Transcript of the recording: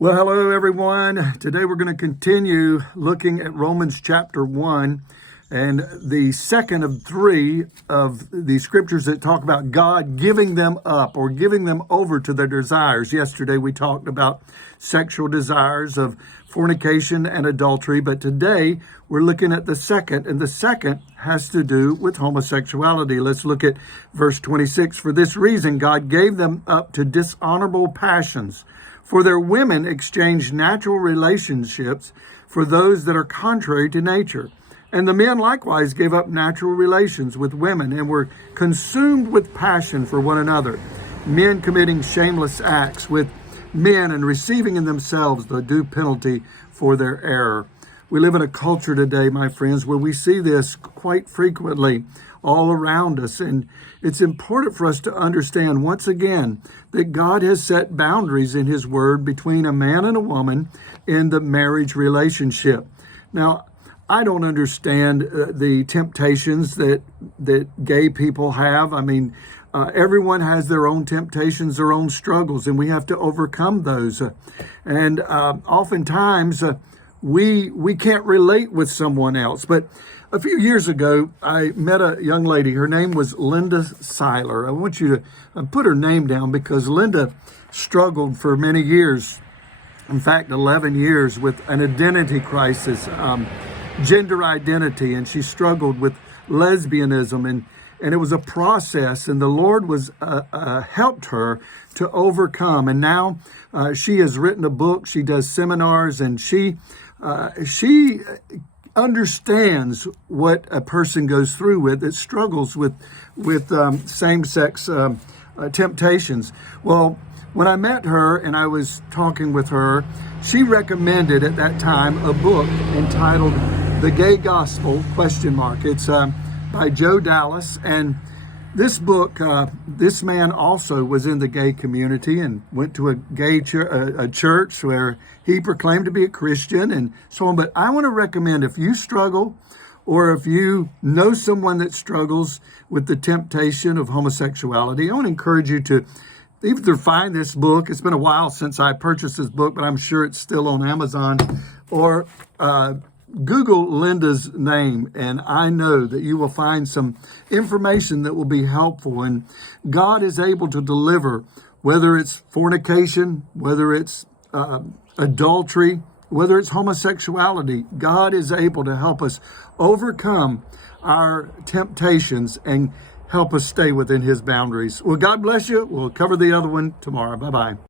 Well, hello everyone. Today we're going to continue looking at Romans chapter 1 and the second of three of the scriptures that talk about God giving them up or giving them over to their desires. Yesterday we talked about sexual desires of fornication and adultery, but today we're looking at the second, and the second has to do with homosexuality. Let's look at verse 26. For this reason, God gave them up to dishonorable passions. For their women exchanged natural relationships for those that are contrary to nature. And the men likewise gave up natural relations with women and were consumed with passion for one another, men committing shameless acts with men and receiving in themselves the due penalty for their error. We live in a culture today, my friends, where we see this quite frequently all around us. And it's important for us to understand once again that God has set boundaries in his word between a man and a woman in the marriage relationship. Now, I don't understand the temptations that gay people have. I mean, everyone has their own temptations, their own struggles, and we have to overcome those. And oftentimes, we can't relate with someone else. But a few years ago, I met a young lady. Her name was Linda Seiler. I want you to put her name down because Linda struggled for many years, in fact, 11 years, with an identity crisis, gender identity, and she struggled with lesbianism, and it was a process, and the Lord was helped her to overcome. And now she has written a book. She does seminars, and she understands what a person goes through with that struggles with same-sex temptations. Well, when I met her and I was talking with her, she recommended at that time a book entitled The Gay Gospel, ? It's by Joe Dallas. And this book, this man also was in the gay community and went to a gay church where he proclaimed to be a Christian and so on. But I want to recommend, if you struggle or if you know someone that struggles with the temptation of homosexuality, I want to encourage you to either find this book. It's been a while since I purchased this book, but I'm sure it's still on Amazon, or Google Linda's name, and I know that you will find some information that will be helpful. And God is able to deliver, whether it's fornication, whether it's adultery, whether it's homosexuality. God is able to help us overcome our temptations and help us stay within his boundaries. Well, God bless you. We'll cover the other one tomorrow. Bye-bye.